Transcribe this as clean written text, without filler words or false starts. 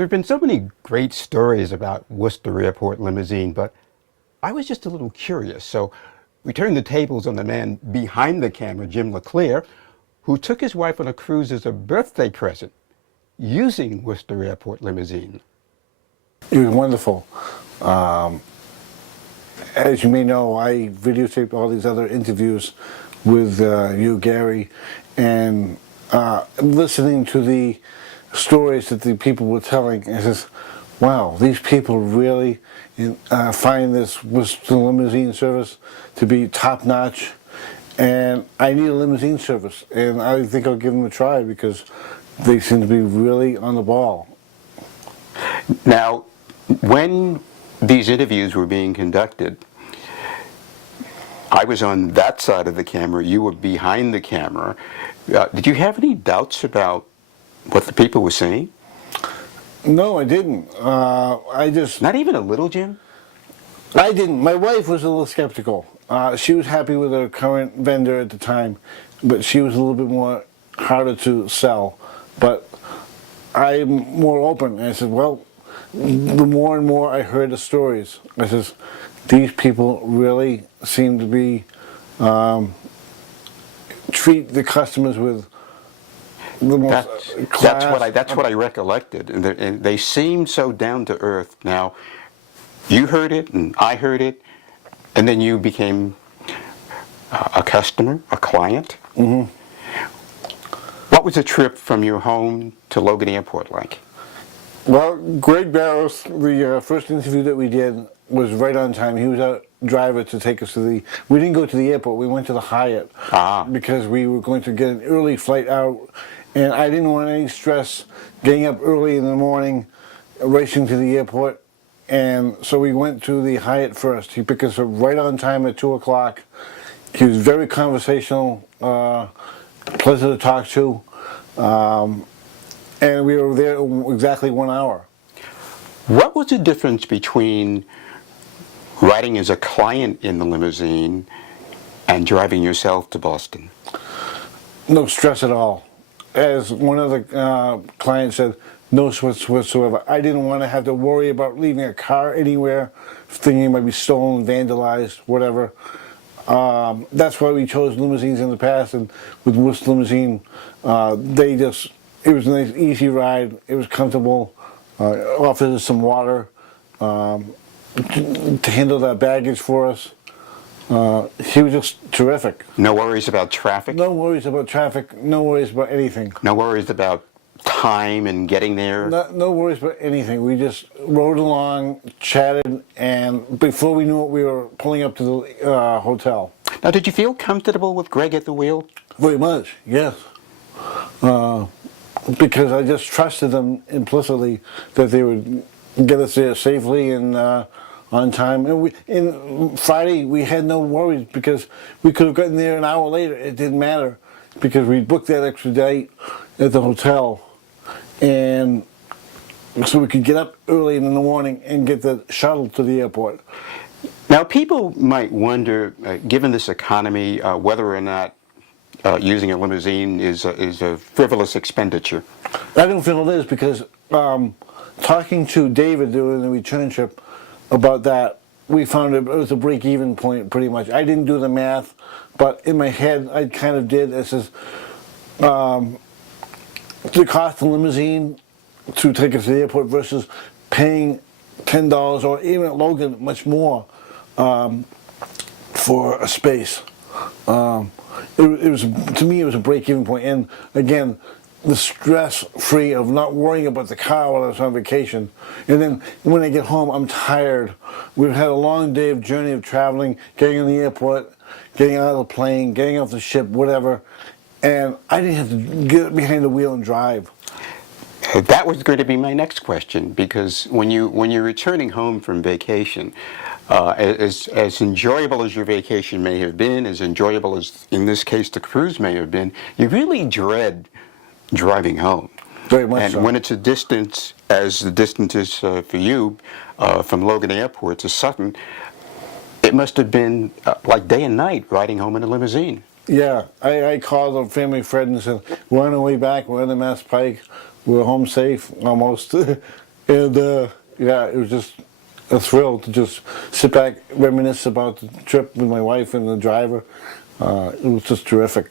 There have been so many great stories about Worcester Airport limousine, but I was just a little curious. So we turned the tables on the man behind the camera, Jim LeClaire, who took his wife on a cruise as a birthday present using Worcester Airport limousine. It was wonderful. As you may know, I videotaped all these other interviews with you, Gary, and listening to the stories that the people were telling, I says, wow, these people really find this Worcester limousine service to be top-notch, and I need a limousine service, and I think I'll give them a try because they seem to be really on the ball. Now, when these interviews were being conducted, I was on that side of the camera, you were behind the camera. Did you have any doubts about what the people were saying? No, I didn't. I just... Not even a little, Jim? I didn't. My wife was a little skeptical. She was happy with her current vendor at the time, but she was a little bit more harder to sell. But I'm more open. I said, well, the more and more I heard the stories, I says, these people really seem to be treat the customers with the most class. That's what I recollected, and they seem so down to earth. Now, you heard it, and I heard it, and then you became a customer, a client. Mm-hmm. What was the trip from your home to Logan Airport like? Well, Greg Barros, the first interview that we did was right on time. He was our driver to take us to the... We didn't go to the airport, we went to the Hyatt because we were going to get an early flight out, and I didn't want any stress getting up early in the morning, racing to the airport, and so we went to the Hyatt first. He picked us up right on time at 2 o'clock. He was very conversational, pleasant to talk to, and we were there exactly 1 hour. What was the difference between riding as a client in the limousine and driving yourself to Boston? No stress at all. As one of the clients said, no stress whatsoever. I didn't want to have to worry about leaving a car anywhere, thinking it might be stolen, vandalized, whatever. That's why we chose limousines in the past, and with Worcester Limousine, it was a nice, easy ride. It was comfortable. Offered us some water to handle that baggage for us. He was just terrific. No worries about traffic? No worries about traffic. No worries about anything. No worries about time and getting there? No worries about anything. We just rode along, chatted, and before we knew it, we were pulling up to the hotel. Now, did you feel comfortable with Greg at the wheel? Very much, yes. Because I just trusted them implicitly that they would get us there safely and on time. And Friday we had no worries because we could have gotten there an hour later. It didn't matter because we booked that extra day at the hotel, and so we could get up early in the morning and get the shuttle to the airport. Now, people might wonder, given this economy, whether or not using a limousine is a frivolous expenditure. I don't feel it is because talking to David during the return trip about that, we found it was a break-even point pretty much. I didn't do the math, but in my head I kind of did. It says the cost of the limousine to take us to the airport versus paying $10 or even at Logan much more for a space. It was, to me, it was a break-even point. And again, the stress-free of not worrying about the car while I was on vacation. And then when I get home, I'm tired. We've had a long day of journey of traveling, getting in the airport, getting out of the plane, getting off the ship, whatever. And I didn't have to get behind the wheel and drive. That was going to be my next question, because when you're returning home from vacation, as enjoyable as your vacation may have been, as enjoyable as, in this case, the cruise may have been, you really dread driving home. Very much and so. when it's a distance, as the distance is for you, from Logan Airport to Sutton, it must have been like day and night riding home in a limousine. Yeah, I called a family friend and said, we're on our way back, we're on the Mass Pike, we're home safe, almost. And yeah, it was just a thrill to just sit back, reminisce about the trip with my wife and the driver. It was just terrific.